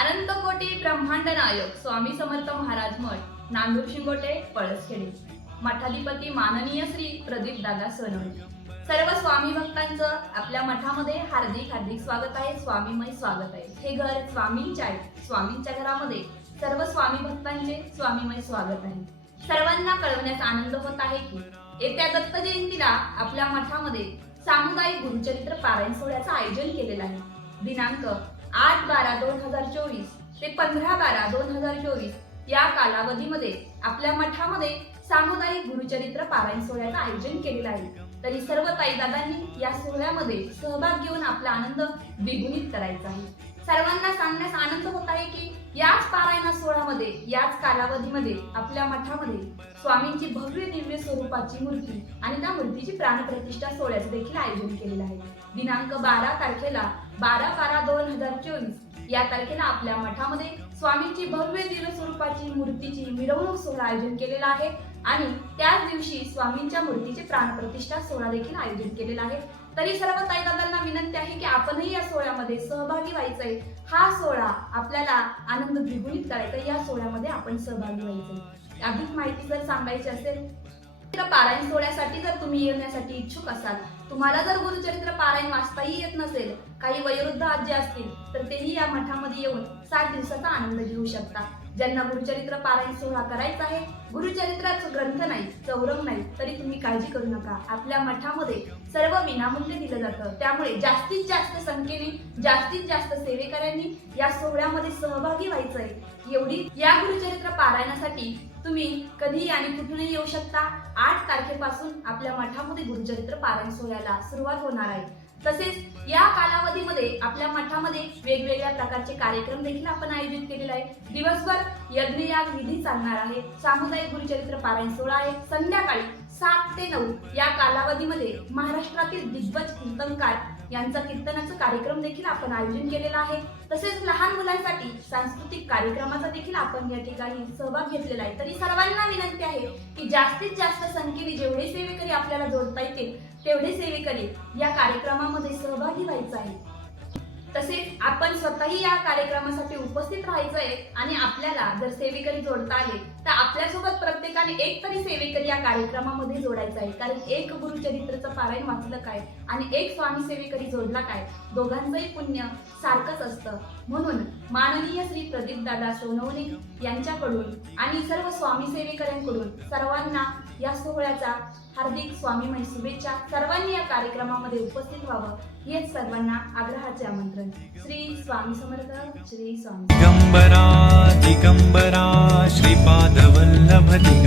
अनंत कोटी ब्रह्मांड नायक स्वामी समर्थ महाराज मठ नांदूर शिंगोटे पळसखेडे. मठाधिपती माननीय श्री प्रदीप दादा सोनवणे. सर्व स्वामी भक्तांचं आपल्या मठामध्ये हार्दिक हार्दिक स्वागत आहे. स्वामीमय स्वागत आहे. हे घर स्वामींचे आहे. स्वामींच्या घरामध्ये सर्व स्वामी भक्तांचे स्वामीमय स्वागत आहे. सर्वांना कळवण्याचा आनंद होत आहे की येत्या दत्त जयंतीला आपल्या मठामध्ये सामुदायिक गुरुचरित्र पारायण सोहळ्याचं आयोजन केलेलं आहे. दिनांक आठ बारा दोन हजार चोवीस ते पंधरा बारा दोन हजार चोवीस या कालावधीमध्ये आपल्या मठामध्ये सामुदायिक गुरुचरित्र पारायण सोहळ्याचं आयोजन केलेलं आहे. तरी सर्व ताईदादांनी या सोहळ्यामध्ये सहभाग घेऊन आपला आनंद द्विगुणित करायचा आहे. सर्वांना सांगण्यास आनंद होत आहे की याच पारायण मध्ये याच कालावधीमध्ये आपल्या मठामध्ये स्वामींची भव्य दिव्य स्वरूपाची मूर्ती आणि त्या मूर्तीची प्राणप्रतिष्ठा सोहळ्याचे देखील आयोजन केलेलं आहे. दिनांक बारा तारखेला बारा बारा दोन हजार चोवीस या तारखेला आपल्या मठामध्ये स्वामींची भव्य दिव्य स्वरूपाची मूर्तीची मिरवणूक सोहळा आयोजन केलेला आहे आणि त्याच दिवशी स्वामींच्या मूर्तीचे प्राणप्रतिष्ठा सोहळा देखील आयोजन केलेला आहे. तरी सर्व ताई विनंती आहे की आपणही या सोहळ्यामध्ये सहभागी व्हायचंय. हा सोहळा आपल्याला आनंद द्विगुणित करायचा या सोहळ्यामध्ये आपण सहभागी व्हायचंय. अधिक माहिती जर सांगायची असेल तर पारायण सोहळ्यासाठी जर तुम्ही येण्यासाठी इच्छुक असाल तुम्हाला जर गुरुचरित्र पारायण वाचताही येत नसेल काही वयोवृद्ध आजी असतील तर तेही या मठामध्ये येऊन सात दिवसाचा आनंद घेऊ शकता. ज्यांना गुरुचरित्र पारायण सोहळा करायचा आहे गुरुचरित्राचं ग्रंथ नाही चौरंग नाही तरी तुम्ही काळजी करू नका. आपल्या मठामध्ये सर्व विनामूल्य दिलं जातं. त्यामुळे जास्तीत जास्त संख्येने जास्तीत जास्त सेवेकऱ्यांनी या सोहळ्यामध्ये सहभागी व्हायचं आहे एवढी या गुरुचरित्र पारायणासाठी तुम्ही कधीही आणि कुठूनही येऊ शकता. आठ तारखेपासून आपल्या मठामध्ये गुरुचरित्र पारायण सोहळ्याला सुरुवात होणार आहे. तसेच या कालावधीमध्ये आपल्या मठामध्ये वेगवेगळ्या प्रकारचे कार्यक्रम देखील आपण आयोजित केलेले आहे दिवसभर यज्ञयाग विधी चालणार आहे. सामुदायिक गुरुचरित्र पारायण सोहळा आहे. संध्याकाळी सात ते नऊ या कालावधीमध्ये महाराष्ट्रातील दिग्गज कीर्तनकार यांचा कीर्तनाचा कार्यक्रम देखील आपण आयोजन केलेला आहे. तसेच लहान मुलांसाठी सांस्कृतिक कार्यक्रमाचा देखील आपण या ठिकाणी सहभाग घेतलेला आहे. तरी सर्वांना विनंती आहे की जास्तीत जास्त संख्येने जेवढे सेवेकरी आपल्याला जोडता येतील तेवढे सेवेकरी या कार्यक्रमामध्ये सहभागी व्हायचं आहे. तसेच आपण स्वतःही या कार्यक्रमासाठी उपस्थित राहायचं आहे आणि आपल्याला जर सेवेकरी जोडता आले तर आपल्यासोबत प्रत्येकाने एक तरी सेवेकरी या कार्यक्रमामध्ये जोडायचं आहे. कारण एक गुरुचरित्रचं पारायण वाचलं काय आणि एक स्वामी सेवेकरी जोडला काय? दोघांचंही पुण्य सारखंच असतं. म्हणून माननीय श्री प्रदीप दादा सोनवणे यांच्याकडून आणि सर्व स्वामी सेवेकऱ्यांकडून सर्वांना या सोहळ्याचा हार्दिक स्वामीमय शुभेच्छा. सर्वांनी या कार्यक्रमामध्ये उपस्थित व्हावं हेच सर्वांना आग्रहाचे आमंत्रण. श्री स्वामी समर्थ श्री स्वामी दिगम्बरा दिगंबरा श्रीपादवल्लभ दिगम्बरा